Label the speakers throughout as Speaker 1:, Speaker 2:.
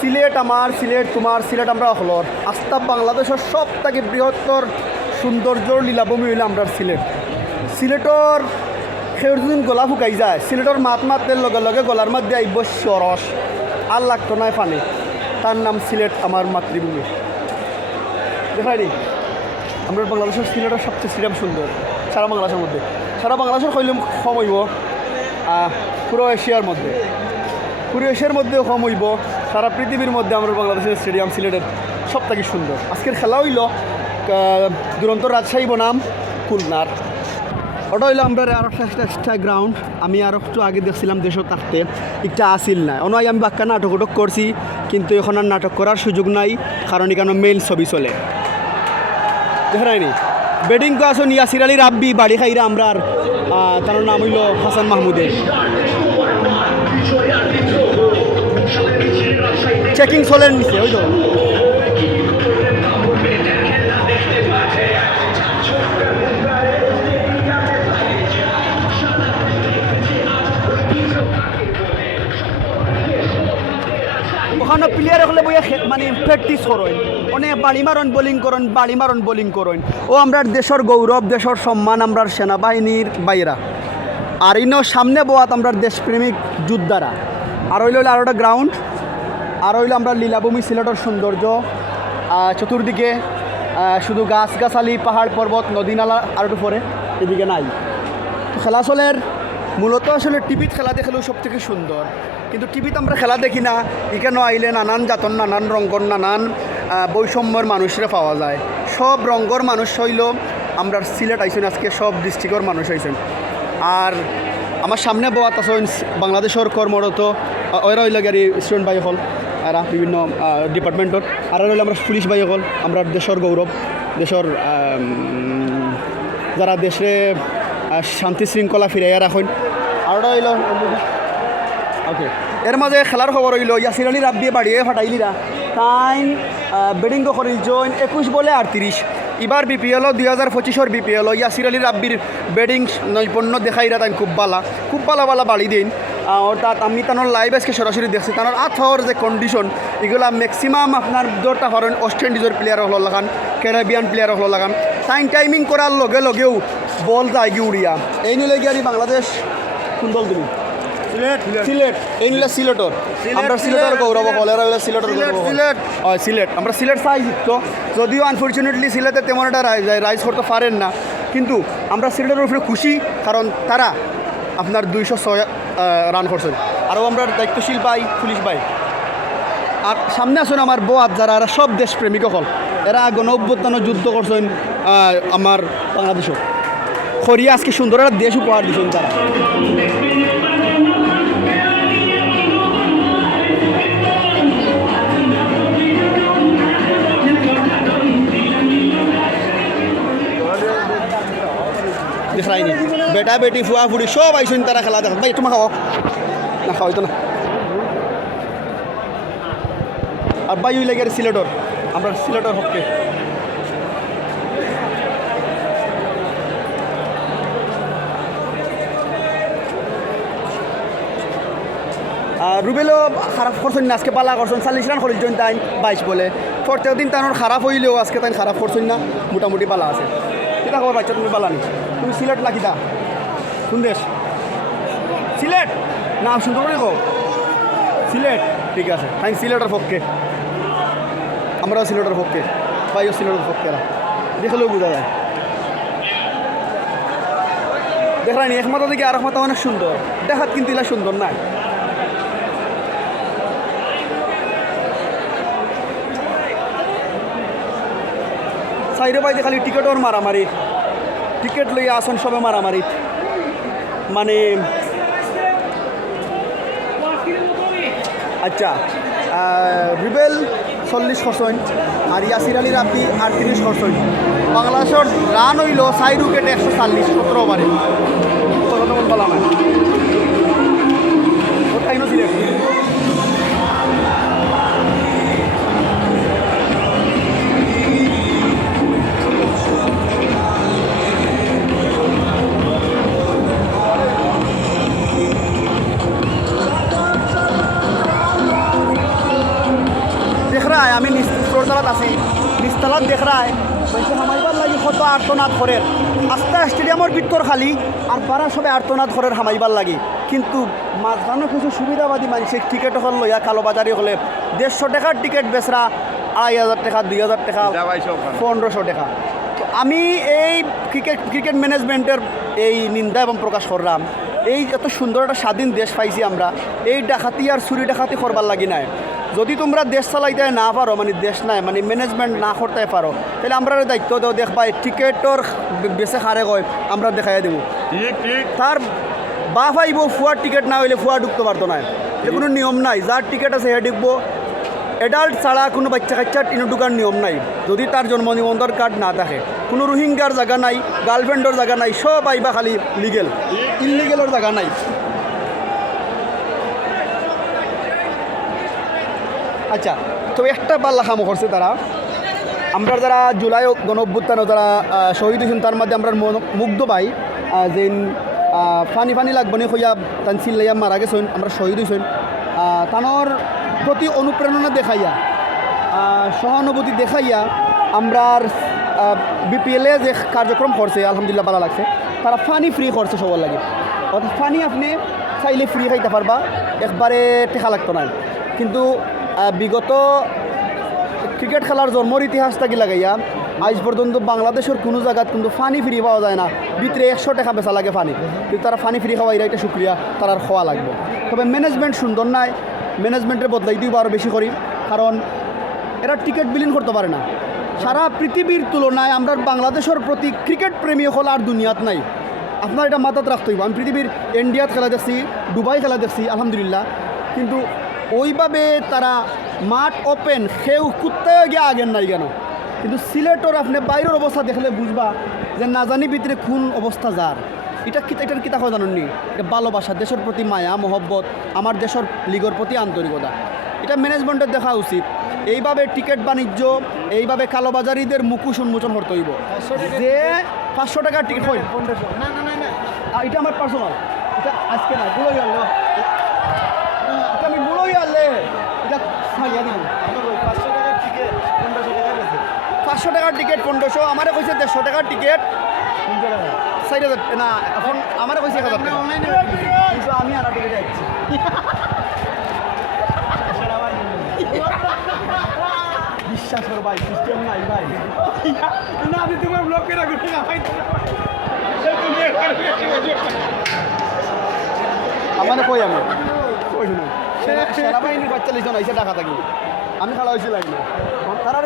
Speaker 1: সিলেট আমার, সিলেট তোমার, সিলেট আমরা হলর আস্তা বাংলাদেশের সব থেকে বৃহত্তর সৌন্দর্যর লীলাভূমি হইলে আমরা সিলেট। সিলেটর সেউর যদি গলা শুকাই যায়, সিলেটর মাত মাতের লগে লগে গলার মধ্যে আইব সরস আর লাগতো নাই ফানে। তার নাম সিলেট আমার মাতৃভূমি। দেখায়নি আমরা বাংলাদেশের সিলেটের সবচেয়ে সিরাম সুন্দর। সারা বাংলাদেশের মধ্যে। সারা বাংলাদেশের কইলাম কম হইব পুরো এশিয়ার মধ্যে। পুরো এশিয়ার মধ্যেও কম হইব। সারা পৃথিবীর মধ্যে আমরা বাংলাদেশের স্টেডিয়াম, সিলেটের সব থেকে সুন্দর। আজকের খেলা হইল দুরন্ত রাজশাহী বনাম, খুলনার। ওটা হইল আমরা আরও একটা গ্রাউন্ড আমি আরও একটু আগে দেখছিলাম দেশ থাকতে একটা আসিল না অনয় আমি বাক্কা নাটক উটক করছি, কিন্তু এখন আর নাটক করার সুযোগ নাই, কারণ এখানে মেইন ছবি চলে। দেখা তো আসুন ইয়াসির আলী রাব্বি, বাড়ি খাইরা আমরা আর তার নাম হইল হাসান মাহমুদের। চেকিং চলেন নিচে ওই তো। ওখানে প্লেয়ার হলে বইয়া মানে প্র্যাকটিস করেন। অনেক বাড়ি মারন বোলিং করেন, বাড়ি মারন বোলিং করেন। ও আমরা দেশের গৌরব, দেশের সম্মান, আমরা সেনাবাহিনীর বাইরা। আর ইনো সামনে বোয়াত আমরা দেশপ্রেমিক যোদ্ধারা। আর হইল আর একটা গ্রাউন্ড আর হইল আমরা লীলাভূমি সিলেটের সৌন্দর্য চতুর্দিকে শুধু গাছ গাছালি পাহাড়, পর্বত, নদী, নালা আর একটু পরে এদিকে নাই। তো খেলা চলের মূলত আসলে টিভিত খেলা দেখলেও সব থেকে সুন্দর। কিন্তু টিভিতে আমরা খেলা দেখি না এখানে আইলে নানান জাতন, নানান রঙ্গর, নানান বৈষম্যর মানুষরা পাওয়া যায়। সব রঙ্গর মানুষ হইল আমরা সিলেট আইসেন আজকে সব ডিস্ট্রিক্টর মানুষ আইসেন আর আমার সামনে বোয়াত আছেন বাংলাদেশের কর্মরত ওরা হইল গাড়ি, স্টুডেন্ট বাই হল। আর বিভিন্ন ডিপার্টমেন্টর আর হইল আমরা পুলিশ বাই হল আমরা দেশের গৌরব দেশের যারা দেশে শান্তি শৃঙ্খলা ফিরাইয়া রাখেন আর হইল ওকে এর মাঝে খেলার খবর হইল ইয়াসির আলী রাব্বিয়ে বাড়িয়ে ফাটাইলিরা তাইন বেডিং করিল জয়েন একুশ বলে আটত্রিশ এবার বিপিএল দুই হাজার পঁচিশের বিপিএল ইয়াসির আলী রাব্বির বেডিং নৈপুণ্য দেখাইরা তাই খুব বালা খুব বালা বালা বাড়ি দিন অর্থাৎ আমি তানোর লাইভ আজকে সরাসরি দেখছি। তানোর আথাওয়ার যে কন্ডিশন এগুলা ম্যাক্সিমাম আপনার দরটা হরেন ওয়েস্ট ইন্ডিজের প্লেয়ার হলো লাগান ক্যারাবিয়ান প্লেয়ার হলো লাগান। টাইম টাইমিং করার লগে লগেও বল যায় গিয়ে উড়িয়া। এই নিলে গিয়ে বাংলাদেশ কোন দল
Speaker 2: সিলেট
Speaker 1: সিলেট। এই নিলে সিলেটর। আমরা সিলেটের
Speaker 2: সিলেট,
Speaker 1: গৌরব
Speaker 2: সিলেট।
Speaker 1: হলেরা হইলে সিলেটের গৌরব।
Speaker 2: সিলেট।
Speaker 1: হয় সিলেট। আমরা সিলেট চাই জিততো যদিও আনফর্চুনেটলি সিলেটে তেমন একটা রাইজ করতে পারেন না। কিন্তু আমরা সিলেটের উপরে খুশি কারণ তারা আপনার দুইশো ছয় রান করছেন। আরও আমরা দায়িত্বশীল পাই পুলিশ পাই আর সামনে আসুন আমার বোয়াত, যারা এরা সব দেশপ্রেমিক হল এরা গণ অভ্যুত্থান যুদ্ধ করছেন আমার বাংলাদেশও খরিয়া আজকে সুন্দর একটা দেশ উপহার দিচ্ছেন তারা। দেখাইনি বেটা, বেটি, ফুয়া ফুড়ি সব আইসুন তারা খেলা দেখ ভাই তোমার খাও না খাওয়াই তো না আর বাই লাগে সিলেটর আমরা সিলেটর হককে। রুবেলও খারাপ করছেন না? আজকে পালা করছেন চাল্লিশ রান করেছেন তাই বাইশ বলে। প্রত্যেক দিন তানোর খারাপ হইলেও আজকে তাই খারাপ করছেন না মোটামুটি পালা আছে। কিতা খবর বাচ্চা তুমি পালা নি? তুমি সিলেট না কিতা কোন দেশ? সিলেট? নাম সুন্দর করে কও সিলেট, ঠিক আছে। তাই সিলেটের পক্ষে। আমরাও সিলেটের পক্ষে। বাইও সিলেটের পক্ষে দেখলেও বোঝা যায়। দেখলাম এক মাথা থেকে আর এক মাথা অনেক সুন্দর। দেখাত কিন্তু এলা সুন্দর নাই সাইডে বাইতে খালি টিকেটর মারামারি। টিকেট লইয়া আসন সবে মারামারি। মানে আচ্ছা রিবেল চল্লিশ পার্সেন্ট, আর ইয়াসির আলী রাব্বি আটত্রিশ পার্সেন্ট। বাংলাদেশের রান হইল সাইড উইকেট একশো চাল্লিশ, সতেরো ওভারে তখন বলা নাই বলছে হামাইবার লাগি কত আর্তনাদ করের। আস্তা স্টেডিয়ামের ভিতর খালি আর পাড়া সবে আর্তনাদ করের হামাইবার লাগি। কিন্তু মাঝখানে কিছু সুবিধাবাদী মানুষের টিকিট হল লইয়া কালোবাজারি হলে দেড়শো টাকার টিকিট বেচরা আড়াই হাজার টাকা দুই হাজার টাকা পনেরোশো টাকা। তো আমি এই ক্রিকেট ক্রিকেট ম্যানেজমেন্টের এই নিন্দা এবং প্রকাশ করলাম এই এত সুন্দর একটা স্বাধীন দেশ পাইছি আমরা। এই ডাকাতি আর চুরি ডাকাতি করবার লাগি নাই। যদি তোমরা দেশ চালাইতে না পারো মানে দেশ নাই মানে ম্যানেজমেন্ট না করতে পারো তাহলে আমরা দায়িত্ব দেও দেখবা টিকেটর বেছে খারে কয় আমরা দেখাই দেবো তার বা পাইব ফুয়ার টিকিট না হইলে ফুয়া ঢুকতে পারতো না এটা কোনো নিয়ম নাই যার টিকিট আছে হে ঢুকবো এডাল্ট ছাড়া কোনো বাচ্চা কাচ্চা টিনে ঢুকার নিয়ম নাই। যদি তার জন্ম নিবন্ধন কার্ড না থাকে কোনো রোহিঙ্গার জায়গা নাই গার্লফ্রেন্ডর জায়গা নাই সব আইবা খালি লিগেল ইনলিগেলের জায়গা নাই। আচ্ছা তো একটা পাল্লা খামো করছে তারা। আমরা যারা জুলাই গণ অভ্যুত্থানে যারা শহীদ হয়েছেন, তার মধ্যে আমরা মুগ্ধ পাই যে ফানি ফানি লাগবনি হইয়া তান চিল্লাইয়া মারা গেছেন, আমরা শহীদ হয়েছেন। তানোর প্রতি অনুপ্রেরণা দেখাইয়া সহানুভূতি দেখাইয়া আমরা বিপিএলে যে কার্যক্রম করছে, আলহামদুলিল্লাহ ভালো লাগছে, তারা ফানি ফ্রি করছে সবার লাগে। অর্থাৎ ফানি আপনি চাইলে ফ্রি খাইতে পারবা, একবারে টেকা লাগতো না কিন্তু বিগত ক্রিকেট খেলার জন্মর ইতিহাস থাকি লাগাইয়া আজ পর্যন্ত বাংলাদেশের কোনো জায়গাত কিন্তু ফানি ফ্রি পাওয়া যায় না। ভিতরে একশো টাকা বেচা লাগে ফানি। কিন্তু তারা ফানি ফ্রি খাওয়া এটা শুক্রিয়া তার খাওয়া লাগবে। তবে ম্যানেজমেন্ট সুন্দর নাই ম্যানেজমেন্টের বদলাই দিব আরও বেশি করি কারণ এরা টিকিট বিলীন করতে পারে না। সারা পৃথিবীর তুলনায় আমরা বাংলাদেশের প্রতি ক্রিকেট প্রেমী হল আর দুনিয়াত নাই। আপনার এটা মাথাত রাখতে হইব, আমি পৃথিবীর ইন্ডিয়াত খেলা দেখছি দুবাই খেলা দেখছি, আলহামদুলিল্লাহ। কিন্তু ওইভাবে তারা মাঠ ওপেন সেও কুত্তায় গিয়ে আগের নাই কেন? কিন্তু সিলেটর আপনি বাইরের অবস্থা দেখলে বুঝবা যে না জানি ভিতরে কোন অবস্থা যার। এটা কি এটার কিতা হয় জানেননি? এটা ভালোবাসা দেশের প্রতি মায়া মহব্বত আমার দেশের লিগের প্রতি আন্তরিকতা। এটা ম্যানেজমেন্টের দেখা উচিত। এইভাবে টিকিট বাণিজ্য এইভাবে কালোবাজারিদের মুখোশ উন্মোচন করতে হইব। যে পাঁচশো টাকার টিকিট হয় এটা আমার পার্সোনাল এটা আজকে না বুড়োই আনলে এটা আমি বুড়োই আনলে এটা ছাড়িয়া দিব
Speaker 3: পাঁচশো টাকার টিকিট পনেরোশো।
Speaker 1: আমারে কইছে দেড়শো টাকার টিকিট। চারি হাজার না এখন আমারে কইছে এক হাজার আমি আর টিকিট যাচ্ছি বিশ্বাস করো ভাই সিস্টেম নাই ভাই।
Speaker 3: না আমি তোমার ব্লক করে রাখুন না ভাই।
Speaker 1: আমার কই আমি? কই শুনুন সেনাবাহিনীর বাচ্চা লিজন আইসে টাকা থাকি। আমি খেলা হয়েছি লাগল তারা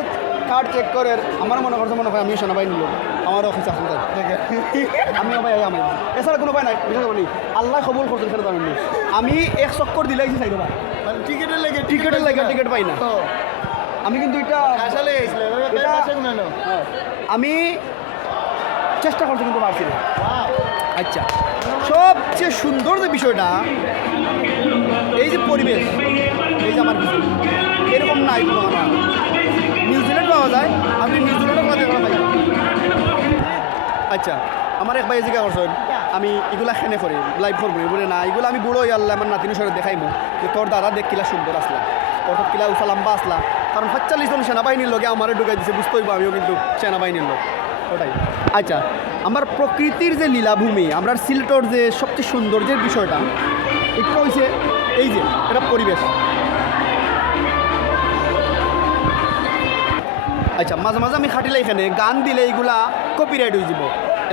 Speaker 1: কার্ড চেক করে আমার মনে করছে মনে হয় আমিও সেনাবাহিনীর লোক। আমার অফিস তাই। আমি ভাই আমি। এছাড়া কোনো ভাই নাই বিশ্বাস করি আল্লাহ কবুল করছেন সেটা না। আমি এক চক্কর দিলাইছি চাই ভাই
Speaker 3: টিকিটের লেগে
Speaker 1: টিকিটের লাগে টিকিট পাই না। আমি কিন্তু এটা হ্যাঁ, আমি চেষ্টা করছি কিন্তু পারছি না। আচ্ছা। সবচেয়ে সুন্দর যে বিষয়টা পরিবেশ। এই যে আমার এরকম নাই কোনো আমার নিউজিল্যান্ড পাওয়া যায়। আপনি নিউজিল্যান্ডও পাওয়া পাই আচ্ছা আমার এক ভাই জিজ্ঞাসা করছেন আমি এগুলা খেনে করি লাইভ করব বলে না। এগুলো আমি বুড়ো আল্লাহ আমার নাতিনের সঙ্গে দেখাইমু যে তোর দাদা দেখ কিলা সুন্দর আসলা। অর্থাৎ কিলা উষা লম্বা আসলা। কারণ সাতচল্লিশ জন সেনাবাহিনীর লোকে আমারে ঢুকাই দিছে বুঝতে হইব আমিও কিন্তু সেনাবাহিনীর লোক। ওটাই। আচ্ছা আমার প্রকৃতির যে লীলাভূমি আমরা সিলেটর যে সবচেয়ে সৌন্দর্যের বিষয়টা এটা হয়েছে এই যে, এটা পরিবেশ। আচ্ছা মাঝে মাঝে আমি খাটিলে এখানে, গান দিলে এইগুলা কপিরাইট হয়ে যাব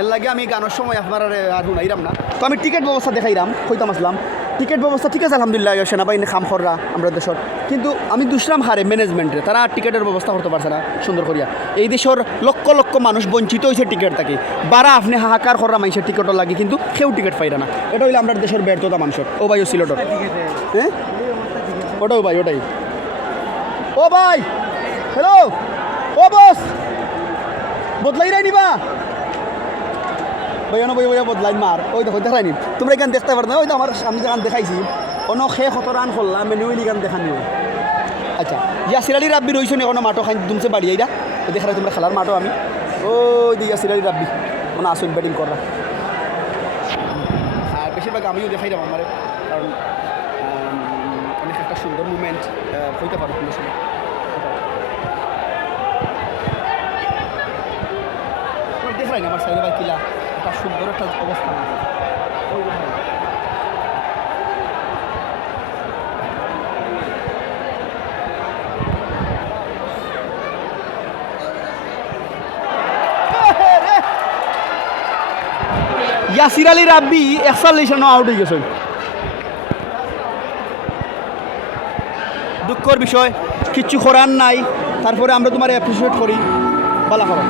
Speaker 1: এর লাগে আমি গানের সময় আপনার আর শুনাইরাম না। তো আমি টিকিট ব্যবস্থা দেখাইরাম, কইতাম আসলাম। টিকিট ব্যবস্থা ঠিক আছে আলহামদুলিল্লাহ সেনাবাহিনী খাম খররা আমরা দেশের। কিন্তু আমি দুসরাম হারে ম্যানেজমেন্টে তারা আর টিকিটের ব্যবস্থা করতে পারছে না সুন্দর করিয়া। এই দেশের লক্ষ লক্ষ মানুষ বঞ্চিত হয়েছে টিকিট থেকে। বারা আপনি হাহাকার করা মানুষের টিকিটও লাগে কিন্তু কেউ টিকিট পাইরা না। এটা হইলে আমরা দেশের ব্যর্থতা মানুষের। ও ভাই ও সিলেটর। হ্যাঁ ওটাও ভাই ওটাই। ও ভাই হ্যালো ও বস বদলাই নিবা? বইয়ানো বই বইয়া বদলাই মার ওই দেখো, দেখাই নি। তোমরা এখান দেখতে পারো না? ওই তো আমার আমি যেখান দেখাইছি, অন অন্য সে সতরান করলাম মেনুইল এখান দেখানি আচ্ছা ইয়া সিরালি রাব্বি রইছো নি কোনো মাঠো খাই তুমছে বাড়ি এইটা দেখা তোমরা খেলার মাঠো আমি। ওই দিকে সিরালি রাব্বি কোনো আসুন ব্যাটিং করা আর বেশিরভাগ আমিও দেখাই যাব আমার কারণ অনেক একটা সুন্দর মুভমেন্ট হইতে পারো কোনো দেখাই না আমার সাইডে বা একটা সুন্দর একটা অবস্থা। ইয়াসির আলী রাব্বি একচল্লিশ রানও আউট হয়ে গেছে। দুঃখর বিষয় কিচ্ছু করার নাই, তারপরে আমরা তোমার অ্যাপ্রিসিয়েট করি। বলা করো